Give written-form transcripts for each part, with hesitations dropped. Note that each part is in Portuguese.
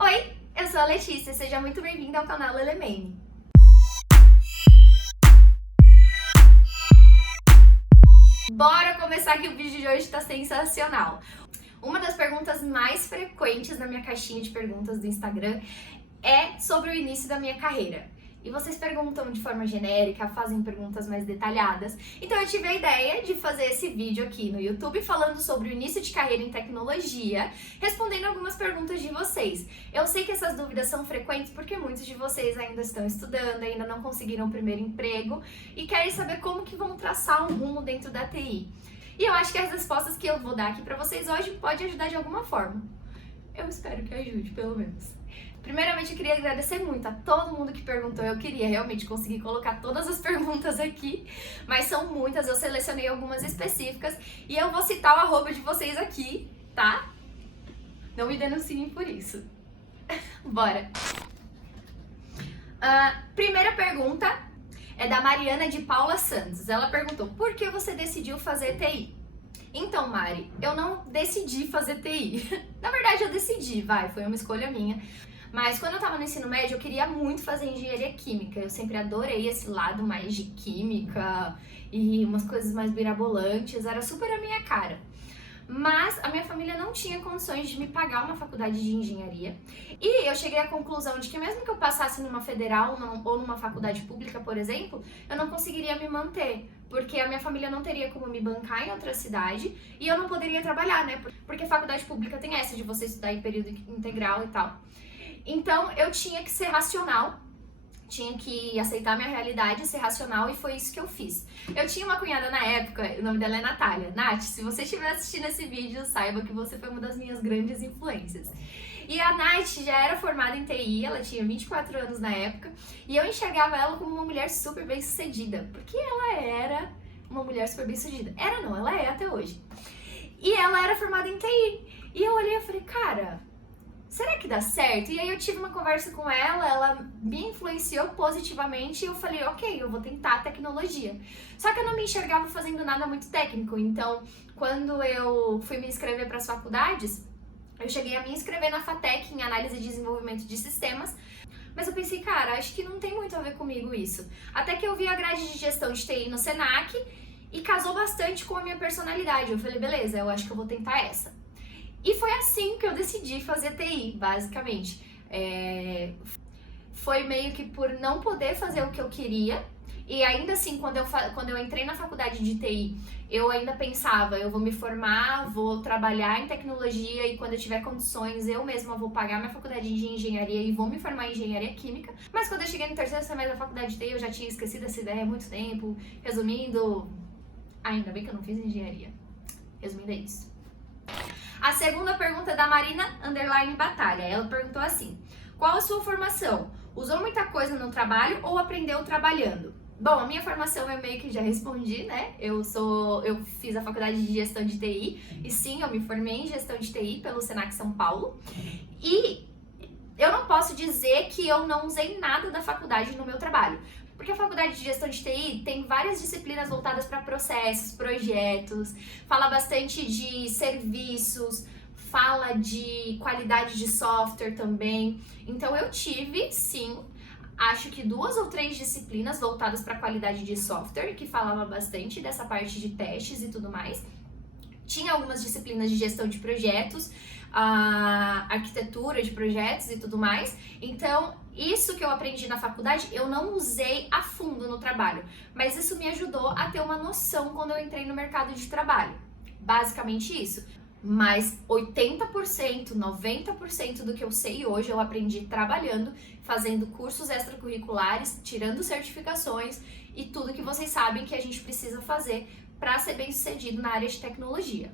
Oi, eu sou a Letícia, seja muito bem-vinda ao canal Elememe. Bora começar que o vídeo de hoje tá sensacional. Uma das perguntas mais frequentes na minha caixinha de perguntas do Instagram é sobre o início da minha carreira. E vocês perguntam de forma genérica, fazem perguntas mais detalhadas. Então eu tive a ideia de fazer esse vídeo aqui no YouTube falando sobre o início de carreira em tecnologia, respondendo algumas perguntas de vocês. Eu sei que essas dúvidas são frequentes porque muitos de vocês ainda estão estudando, ainda não conseguiram o primeiro emprego e querem saber como que vão traçar um rumo dentro da TI. E eu acho que as respostas que eu vou dar aqui pra vocês hoje podem ajudar de alguma forma. Eu espero que ajude, pelo menos. Primeiramente, eu queria agradecer muito a todo mundo que perguntou. Eu queria realmente conseguir colocar todas as perguntas aqui, mas são muitas, eu selecionei algumas específicas e eu vou citar o arroba de vocês aqui, tá? Não me denunciem por isso. Bora! Primeira pergunta é da Mariana de Paula Santos. Ela perguntou, por que você decidiu fazer TI? Então, Mari, eu não decidi fazer TI. Na verdade, eu decidi, foi uma escolha minha. Mas quando eu tava no ensino médio, eu queria muito fazer engenharia química. Eu sempre adorei esse lado mais de química e umas coisas mais mirabolantes. Era super a minha cara. Mas a minha família não tinha condições de me pagar uma faculdade de engenharia. E eu cheguei à conclusão de que mesmo que eu passasse numa federal ou numa faculdade pública, por exemplo, eu não conseguiria me manter. Porque a minha família não teria como me bancar em outra cidade e eu não poderia trabalhar, né? Porque faculdade pública tem essa de você estudar em período integral e tal. Então eu tinha que ser racional, tinha que aceitar a minha realidade, ser racional, e foi isso que eu fiz. Eu tinha uma cunhada na época, o nome dela é Natália. Nath, se você estiver assistindo esse vídeo, saiba que você foi uma das minhas grandes influências. E a Nath já era formada em TI, ela tinha 24 anos na época, e eu enxergava ela como uma mulher super bem sucedida, porque ela era uma mulher super bem sucedida. Ela é até hoje. E ela era formada em TI. E eu olhei e falei, cara, será que dá certo? E aí eu tive uma conversa com ela me influenciou positivamente e eu falei, ok, eu vou tentar tecnologia. Só que eu não me enxergava fazendo nada muito técnico, então quando eu fui me inscrever para as faculdades, eu cheguei a me inscrever na FATEC em análise e desenvolvimento de sistemas, mas eu pensei, cara, acho que não tem muito a ver comigo isso. Até que eu vi a grade de gestão de TI no Senac e casou bastante com a minha personalidade. Eu falei, beleza, eu acho que eu vou tentar essa. E foi assim que eu decidi fazer TI, basicamente. Foi meio que por não poder fazer o que eu queria. E ainda assim, quando eu entrei na faculdade de TI, eu ainda pensava, eu vou me formar, vou trabalhar em tecnologia e quando eu tiver condições, eu mesma vou pagar minha faculdade de engenharia e vou me formar em engenharia química. Mas quando eu cheguei no terceiro semestre da faculdade de TI, eu já tinha esquecido essa ideia há muito tempo. Resumindo, ainda bem que eu não fiz engenharia. Resumindo, é isso. A segunda pergunta é da Marina _Batalha. Ela perguntou assim, qual a sua formação? Usou muita coisa no trabalho ou aprendeu trabalhando? Bom, a minha formação eu meio que já respondi, né? Eu fiz a faculdade de gestão de TI e sim, eu me formei em gestão de TI pelo Senac São Paulo. E eu não posso dizer que eu não usei nada da faculdade no meu trabalho. Porque a faculdade de gestão de TI tem várias disciplinas voltadas para processos, projetos, fala bastante de serviços, fala de qualidade de software também. Então eu tive, sim, acho que 2 ou 3 disciplinas voltadas para qualidade de software, que falava bastante dessa parte de testes e tudo mais. Tinha algumas disciplinas de gestão de projetos, a arquitetura de projetos e tudo mais. Então, isso que eu aprendi na faculdade, eu não usei a fundo no trabalho, mas isso me ajudou a ter uma noção quando eu entrei no mercado de trabalho. Basicamente isso. Mas 80%, 90% do que eu sei hoje eu aprendi trabalhando, fazendo cursos extracurriculares, tirando certificações e tudo que vocês sabem que a gente precisa fazer para ser bem sucedido na área de tecnologia.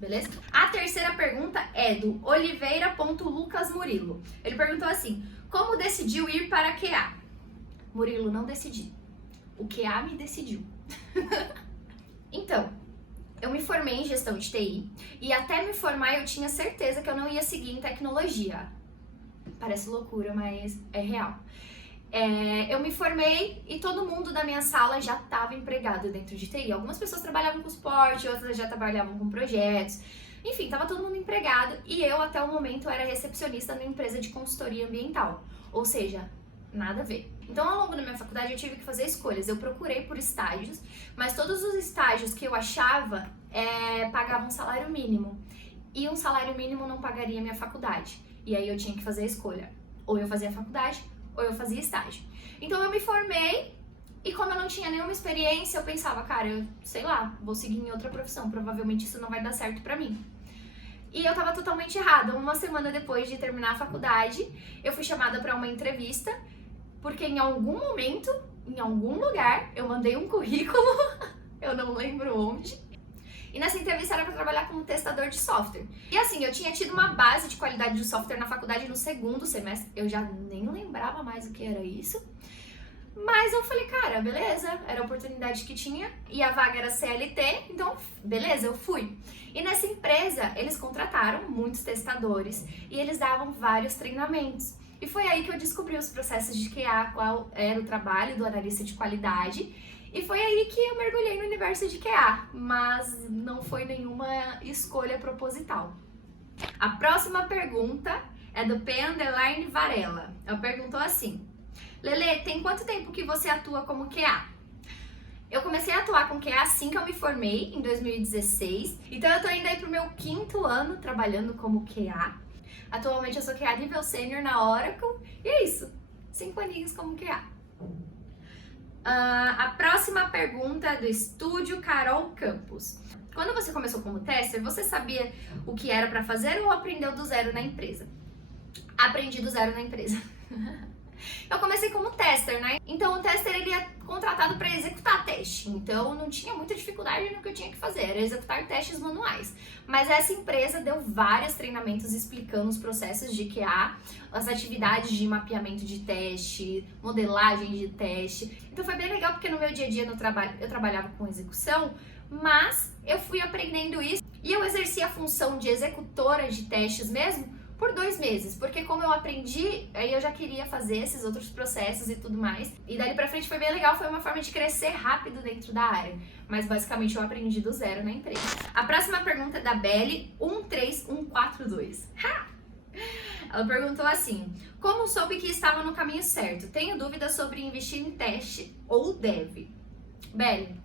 Beleza? A terceira pergunta é do Oliveira.lucasmurilo. Ele perguntou assim, como decidiu ir para a QA? Murilo, não decidi. O QA me decidiu. Então, eu me formei em gestão de TI e até me formar eu tinha certeza que eu não ia seguir em tecnologia. Parece loucura, mas é real. Eu me formei e todo mundo da minha sala já estava empregado dentro de TI. Algumas pessoas trabalhavam com suporte, outras já trabalhavam com projetos. Enfim, tava todo mundo empregado e eu até o momento era recepcionista numa empresa de consultoria ambiental. Ou seja, nada a ver. Então, ao longo da minha faculdade, eu tive que fazer escolhas. Eu procurei por estágios, mas todos os estágios que eu achava pagavam um salário mínimo. E um salário mínimo não pagaria minha faculdade. E aí eu tinha que fazer a escolha. Ou eu fazia faculdade, ou eu fazia estágio. Então, eu me formei e como eu não tinha nenhuma experiência, eu pensava, cara, eu sei lá, vou seguir em outra profissão. Provavelmente isso não vai dar certo pra mim. E eu tava totalmente errada. Uma semana depois de terminar a faculdade, eu fui chamada pra uma entrevista, porque em algum momento, em algum lugar, eu mandei um currículo, eu não lembro onde, e nessa entrevista era pra trabalhar como testador de software. E assim, eu tinha tido uma base de qualidade de software na faculdade no segundo semestre, eu já nem lembrava mais o que era isso, mas eu falei, cara, beleza, era a oportunidade que tinha, e a vaga era CLT, então beleza, eu fui. E nessa empresa, eles contrataram muitos testadores, e eles davam vários treinamentos. E foi aí que eu descobri os processos de QA, qual era o trabalho do analista de qualidade. E foi aí que eu mergulhei no universo de QA, mas não foi nenhuma escolha proposital. A próxima pergunta é do P_Varela. Ela perguntou assim: Lele, tem quanto tempo que você atua como QA? Eu comecei a atuar com QA assim que eu me formei, em 2016. Então eu tô indo aí pro meu 5º ano trabalhando como QA. Atualmente eu sou QA nível sênior na Oracle e é isso, 5 aninhos como QA. A próxima pergunta é do Estúdio Carol Campos. Quando você começou como tester, você sabia o que era para fazer ou aprendeu do zero na empresa? Aprendi do zero na empresa. Eu comecei como tester, né? Então o tester ele é contratado para executar teste. Então não tinha muita dificuldade no que eu tinha que fazer, era executar testes manuais. Mas essa empresa deu vários treinamentos explicando os processos de QA, as atividades de mapeamento de teste, modelagem de teste. Então foi bem legal porque no meu dia a dia no trabalho eu trabalhava com execução, mas eu fui aprendendo isso e eu exerci a função de executora de testes mesmo por 2 meses, porque como eu aprendi, aí eu já queria fazer esses outros processos e tudo mais. E dali pra frente foi bem legal, foi uma forma de crescer rápido dentro da área. Mas basicamente eu aprendi do zero na empresa. A próxima pergunta é da Belly 13142. Ela perguntou assim: como soube que estava no caminho certo? Tenho dúvidas sobre investir em teste ou dev. Belly,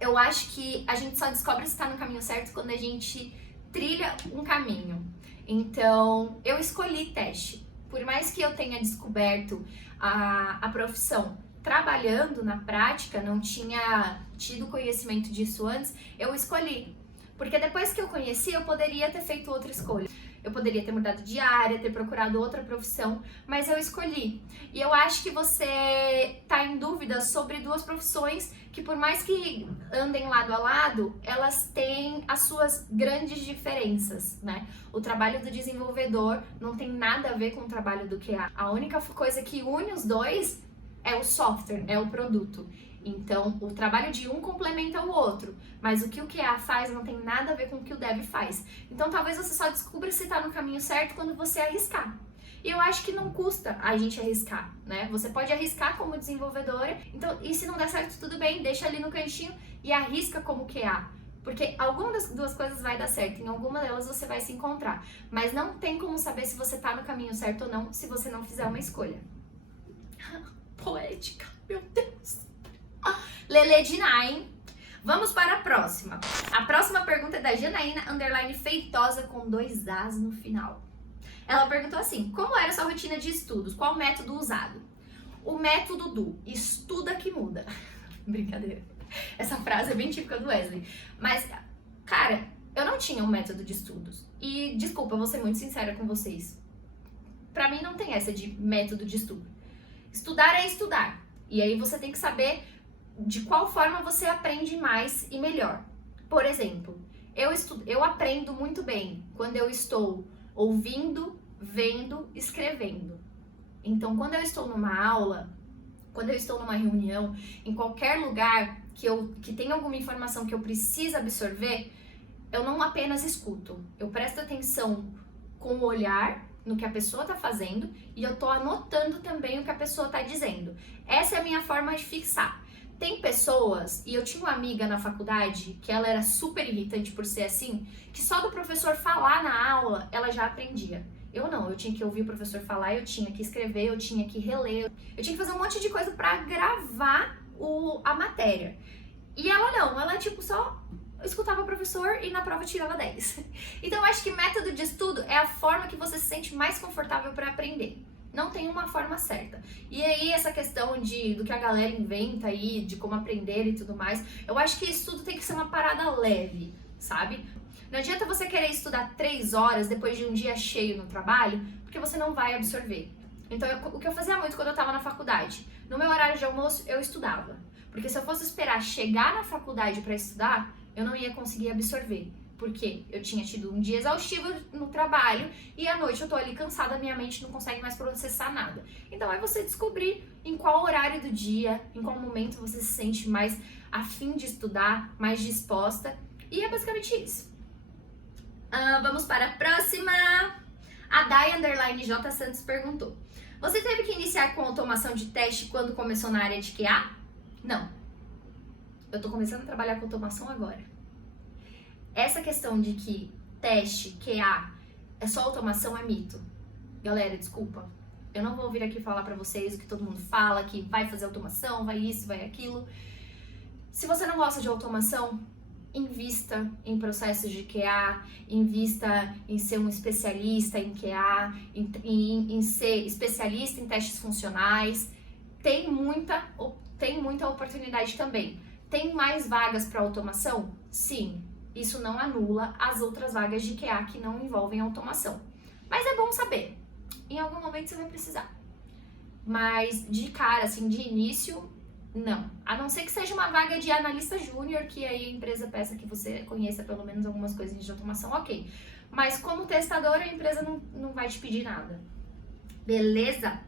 eu acho que a gente só descobre se está no caminho certo quando a gente trilha um caminho. Então, eu escolhi teste. Por mais que eu tenha descoberto a profissão trabalhando na prática, não tinha tido conhecimento disso antes, eu escolhi. Porque depois que eu conheci, eu poderia ter feito outra escolha. Eu poderia ter mudado de área, ter procurado outra profissão, mas eu escolhi. E eu acho que você tá em dúvida sobre 2 profissões que, por mais que andem lado a lado, elas têm as suas grandes diferenças, né? O trabalho do desenvolvedor não tem nada a ver com o trabalho do QA. A única coisa que une os dois é o software, é o produto. Então, o trabalho de um complementa o outro, mas o que o QA faz não tem nada a ver com o que o dev faz. Então, talvez você só descubra se está no caminho certo quando você arriscar. E eu acho que não custa a gente arriscar, né? Você pode arriscar como desenvolvedora, então, e se não der certo, tudo bem, deixa ali no cantinho e arrisca como QA. Porque alguma das 2 coisas vai dar certo, em alguma delas você vai se encontrar. Mas não tem como saber se você está no caminho certo ou não, se você não fizer uma escolha. Poética, meu Deus! Lele de Nine. Vamos para a próxima. A próxima pergunta é da Janaína _Feitosa com 2 As no final. Ela perguntou assim: como era sua rotina de estudos? Qual o método usado? O método do estuda que muda. Brincadeira. Essa frase é bem típica do Wesley. Mas, cara, eu não tinha um método de estudos. E, desculpa, eu vou ser muito sincera com vocês. Pra mim não tem essa de método de estudo. Estudar é estudar. E aí você tem que saber de qual forma você aprende mais e melhor. Por exemplo, eu aprendo muito bem quando eu estou ouvindo, vendo, escrevendo. Então, quando eu estou numa aula, quando eu estou numa reunião, em qualquer lugar que tem alguma informação que eu preciso absorver, eu não apenas escuto, eu presto atenção com o olhar no que a pessoa está fazendo e eu tô anotando também o que a pessoa está dizendo. Essa é a minha forma de fixar. Tem pessoas, e eu tinha uma amiga na faculdade, que ela era super irritante por ser assim, que só do professor falar na aula, ela já aprendia. Eu não, eu tinha que ouvir o professor falar, eu tinha que escrever, eu tinha que reler, eu tinha que fazer um monte de coisa pra gravar a matéria. E ela não, ela tipo só escutava o professor e na prova tirava 10. Então eu acho que método de estudo é a forma que você se sente mais confortável para aprender. Não tem uma forma certa. E aí essa questão do que a galera inventa aí, de como aprender e tudo mais, eu acho que estudo tem que ser uma parada leve, sabe? Não adianta você querer estudar 3 horas depois de um dia cheio no trabalho, porque você não vai absorver. Então o que eu fazia muito quando eu tava na faculdade, no meu horário de almoço eu estudava. Porque se eu fosse esperar chegar na faculdade para estudar, eu não ia conseguir absorver. Porque eu tinha tido um dia exaustivo no trabalho e à noite eu tô ali cansada, minha mente não consegue mais processar nada. Então é você descobrir em qual horário do dia, em qual momento você se sente mais afim de estudar, mais disposta. E é basicamente isso. Vamos para a próxima. A Dai_J Santos perguntou: você teve que iniciar com automação de teste quando começou na área de QA? Não. Eu tô começando a trabalhar com automação agora. Essa questão de que teste, QA, é só automação é mito. Galera, desculpa. Eu não vou vir aqui falar pra vocês o que todo mundo fala, que vai fazer automação, vai isso, vai aquilo. Se você não gosta de automação, invista em processos de QA, invista em ser um especialista em QA, em ser especialista em testes funcionais. Tem muita oportunidade também. Tem mais vagas para automação? Sim. Isso não anula as outras vagas de QA que não envolvem automação. Mas é bom saber. Em algum momento você vai precisar. Mas de cara, assim, de início, não. A não ser que seja uma vaga de analista júnior, que aí a empresa peça que você conheça pelo menos algumas coisinhas de automação, ok. Mas como testadora, a empresa não vai te pedir nada. Beleza?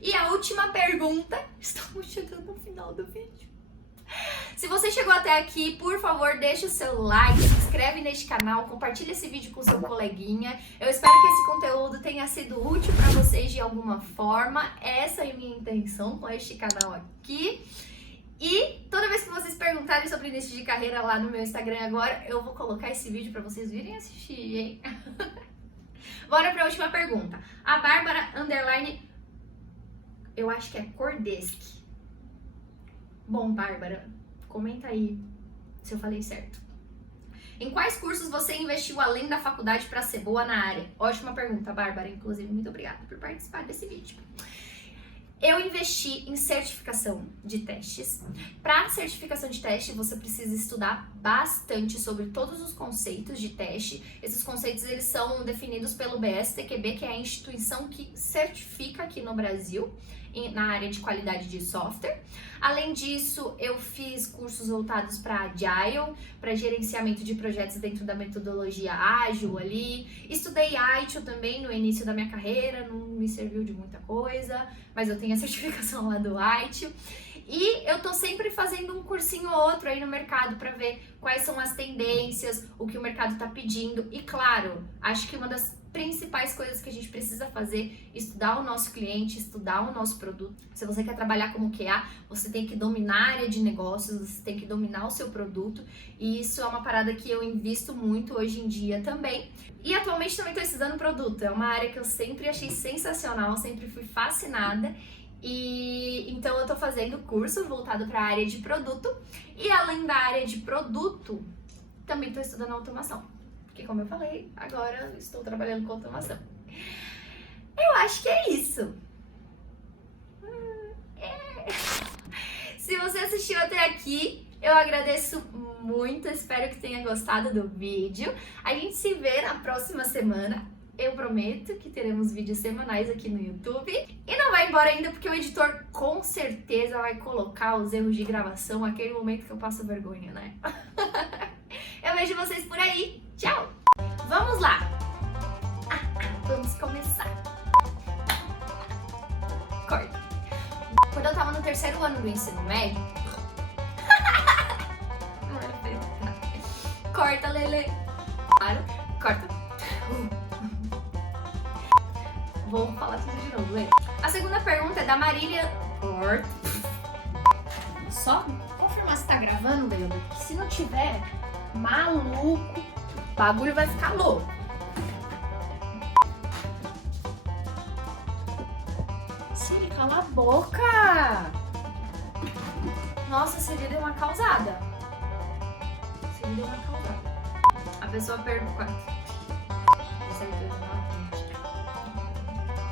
E a última pergunta. Estamos chegando no final do vídeo. Se você chegou até aqui, por favor, deixa o seu like, se inscreve neste canal, compartilha esse vídeo com seu coleguinha. Eu espero que esse conteúdo tenha sido útil para vocês de alguma forma. Essa é a minha intenção com este canal aqui. E toda vez que vocês perguntarem sobre início de carreira lá no meu Instagram agora, eu vou colocar esse vídeo para vocês virem assistir, hein? Bora para a última pergunta. A Bárbara _ eu acho que é Cordeski. Bom, Bárbara, comenta aí se eu falei certo. Em quais cursos você investiu além da faculdade para ser boa na área? Ótima pergunta, Bárbara. Inclusive, muito obrigada por participar desse vídeo. Eu investi em certificação de testes. Para certificação de teste, você precisa estudar bastante sobre todos os conceitos de teste. Esses conceitos eles são definidos pelo BSTQB, que é a instituição que certifica aqui no Brasil na área de qualidade de software. Além disso, eu fiz cursos voltados para Agile, para gerenciamento de projetos dentro da metodologia ágil ali. Estudei ITIL também no início da minha carreira, não me serviu de muita coisa, mas eu tenho a certificação lá do ITIL. E eu tô sempre fazendo um cursinho ou outro aí no mercado para ver quais são as tendências, o que o mercado tá pedindo. E claro, acho que uma das principais coisas que a gente precisa fazer é estudar o nosso cliente, estudar o nosso produto. Se você quer trabalhar como QA, você tem que dominar a área de negócios, você tem que dominar o seu produto. E isso é uma parada que eu invisto muito hoje em dia também. E atualmente também estou estudando produto. É uma área que eu sempre achei sensacional, sempre fui fascinada. E então eu tô fazendo curso voltado para a área de produto e além da área de produto, também tô estudando automação. Porque como eu falei, agora eu estou trabalhando com automação. Eu acho que é isso. Se você assistiu até aqui, eu agradeço muito, espero que tenha gostado do vídeo. A gente se vê na próxima semana. Eu prometo que teremos vídeos semanais aqui no YouTube. E não vai embora ainda porque o editor com certeza vai colocar os erros de gravação, aquele momento que eu passo vergonha, né? Eu vejo vocês por aí. Tchau! Vamos lá! Vamos começar. Corta. Quando eu tava no 3º ano do ensino médio... Corta, Lele. Claro. Corta. Vou falar tudo de novo, Lê. A segunda pergunta é da Marília. Só? confirmar se tá gravando, Leandro, porque se não tiver, maluco, o bagulho vai ficar louco. Siri, cala a boca! Nossa, Siri deu uma causada. Siri deu uma causada. A pessoa pergunta.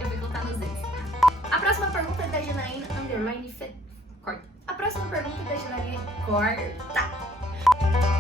Eu vou colocar nos dedos. A próxima pergunta é da Janaína _. Corta. A próxima pergunta é da Janaína. Corta.